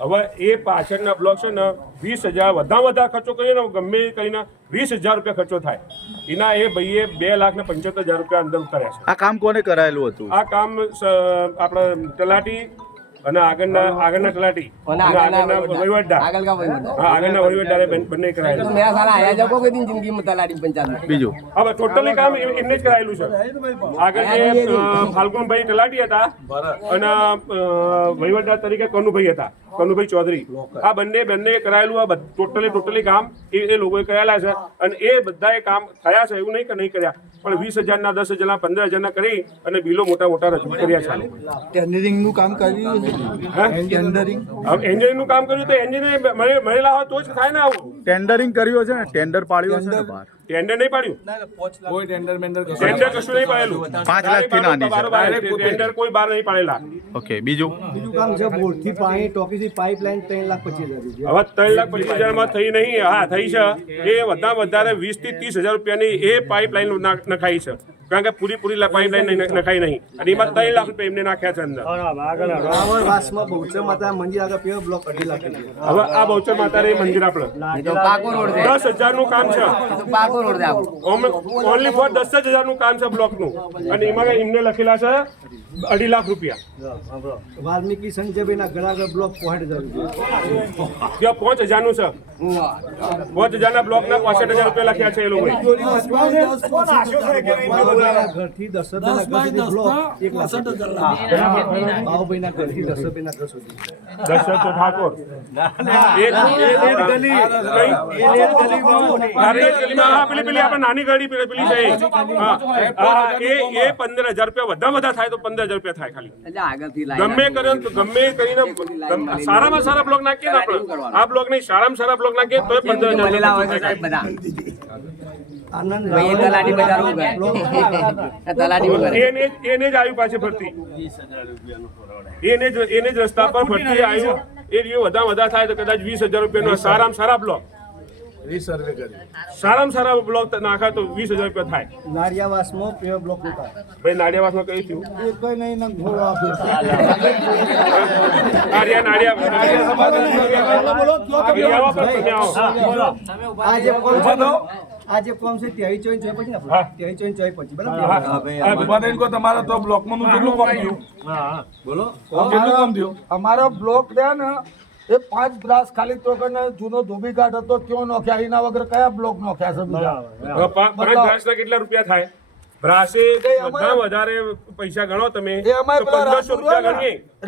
હવે એ પાછળના બ્લોક છે ને વીસ હજાર વધારે વધારે ખર્ચો કરીએ ને ગમે એ કરીને વીસ હજાર રૂપિયા ખર્ચો થાય. એના એ ભાઈએ બે લાખ ને પંચોતેર હજાર રૂપિયા અંદર ઉતાર્યા છે. આ કામ કોને કરાયેલું હતું? આ કામ આપણે તલાટી અને આગળના આગળના તલાટી. આગળના વહીવટદારે. બંને બીજું? હવે ટોટલી કામ એમને જ કરાયેલું છે. આગળ જે ફાલ્ગુનભાઈ તલાટી હતા અને વહીવટદાર તરીકે કનુભાઈ હતા. કનુભાઈ ચૌધરી આ બંને બંને કરાયેલું આ ટોટલી ટોટલી કામ એ એ લોકોએ કરેલા છે. અને એ બધાએ કામ થયા છે એવું નહીં કે નહીં કર્યા. પણ વીસ હજારના દસ હજારના પંદર હજારના કરી અને બિલો મોટા મોટા રજૂ કર્યા છે. ટેન્ડરિંગનું કામ કર્યું હા? ટેન્ડરિંગ હવે કામ કર્યું તો એન્જિનિયર મળે- મળેલા હોય તો જ થાય ને આવું. ટેન્ડરિંગ કર્યું છે ને ટેન્ડર પાડ્યું છે ને બહાર. ટેન્ડર નહીં પાડ્યું? કોઈ ટેન્ડર મેન્ડર ટેન્ડર કશું નહીં પાડેલું. પાંચ લાખથી નાની છે. બારોબાર ટેન્ડર કોઈ બહાર નહીં પાડેલા. ઓકે બીજું? બીજું કામ છે બોરથી પાણી ટોપીથી પાઇપલાઇન ત્રણ લાખ પચીસ હજાર હવે ત્રણ લાખ પચીસ હજારમાં થઈ નહીં. હા થઈ છે. એ વધારે વધારે વીસથી ત્રીસ હજાર રૂપિયાની એ પાઇપલાઇન નખાઈ છે. કારણ કે પૂરી પૂરી પાઇપ લાઈન નખાઈ નહીં. અને એમાં ત્રણ લાખ રૂપિયા એમને નાખ્યા છે અંદર. હવે આ બહુચર માતા રે મંદિર આપણે. દસ હજારનું કામ છે. ઓનલી ફોર દસ જ હજારનું કામ છે બ્લોકનું અને એમાં એમને લખેલા છે અઢી લાખ રૂપિયા. વાલ્મીકી સંજયભાઈ ના ઘણા બ્લોક પોઈન્ટ ત્યાં પાંચ હજારનું છે. પાંચ હજાર ના બ્લોક ના પાસઠ હજાર રૂપિયા લખ્યા છે એ લોકો ઘરથી ઘર સુધી બ્લોક એક લાખ ના ઘરથી ના ઘર સુધી. દશરથ ઠાકોર. નાની ગાડી પેલી પેલી છે. એ. એ એ પંદર હજાર રૂપિયા વધારે વધારે થાય તો પંદર હજાર રૂપિયા થાય ખાલી. ગમે કરે તો ગમે કરીને સારામાં સારા બ્લોક નાખીએ ને આપણે. આ બ્લોક નહીં સારામાં સારા બ્લોક નાખીએ તો પંદર હજાર એને જ એને પાછી ભરતી એને જ એને જ રસ્તા પર ભરતી આવ્યું એ રહ્યું વધારે વધારે થાય તો કદાચ વીસ હજાર રૂપિયાનો સારામાં સારા બ્લોક સારામાં સારા બ્લોક નાખા તો વીસ હજાર રૂપિયા થાય નારિયાવાસમાં પેલો બ્લોક ભાઈ નાડિયાવાસમાં કઈ થયું એ કઈ નહીં તમે આવો આ જે કોમ છે ત્યાંય ચોઈન ચોય પછી. આપણે? ત્યાંય ચોઈન ચોય પછી બરાબર? તમારે તો બ્લોકમાં નું કેટલું કામ થયું. કેટલું કામ થયું? અમારો બ્લોક રહ્યા ને એ પાંચ બ્રાસ ખાલી તો કને જૂનો ધોબી ઘાટ હતો ત્યો નોખ્યા એના વગર કયા બ્લોક નોખ્યા છે બીજા પાંચ બ્રાસના કેટલા રૂપિયા થાય? બ્રાસે બધા વધારે પૈસા ગણો તમે. એ અમારે પેલા રાજુ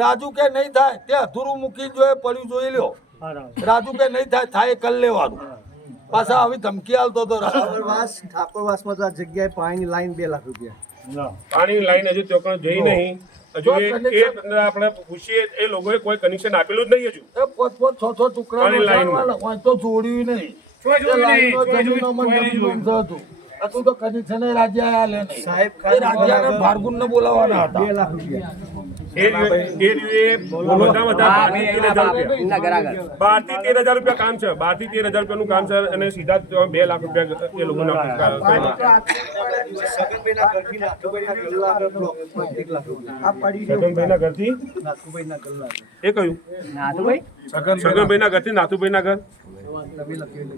રાજુ કે નહીં થાય તે અધૂરું મૂકી જોઈએ પડ્યું જોઈ લ્યો. રાજુ કે નહીં થાય થાય કલ લેવાનું. પાછા આવી ધમકી આવતો હતો ઠાકોરવાસ ઠાકોરવાસમાં તો આ જગ્યાએ પાણીની લાઈન બે લાખ રૂપિયા. પાણીની લાઈન હજુ તો કણ જઈ નહીં. હજુ એ એ આપણે પૂછીએ એ લોકોએ કોઈ કનેક્શન આપેલું જ નહીં હજુ. એ પોત પોત છ છ ટુકડા. વાંચ તો જોડ્યું નહીં. હતું. તો કનેક્શન રાજ્ય આયા લે સાહેબ એ રાજ્યને ભારગુનને બોલાવવાના હતા. બે લાખ રૂપિયા. બારથી તેર હજાર રૂપિયા. એમના ઘર બારથી તેર હજાર રૂપિયા કામ છે. બાર તેર હજાર રૂપિયાનું કામ છે અને સીધા બે લાખ રૂપિયા એ રૂપિયા ગલ્લા આગળ. એ કયું ના તો ભાઈ છગનભાઈના ઘરથી નાથુભાઈના ઘર? તમે લખ્યું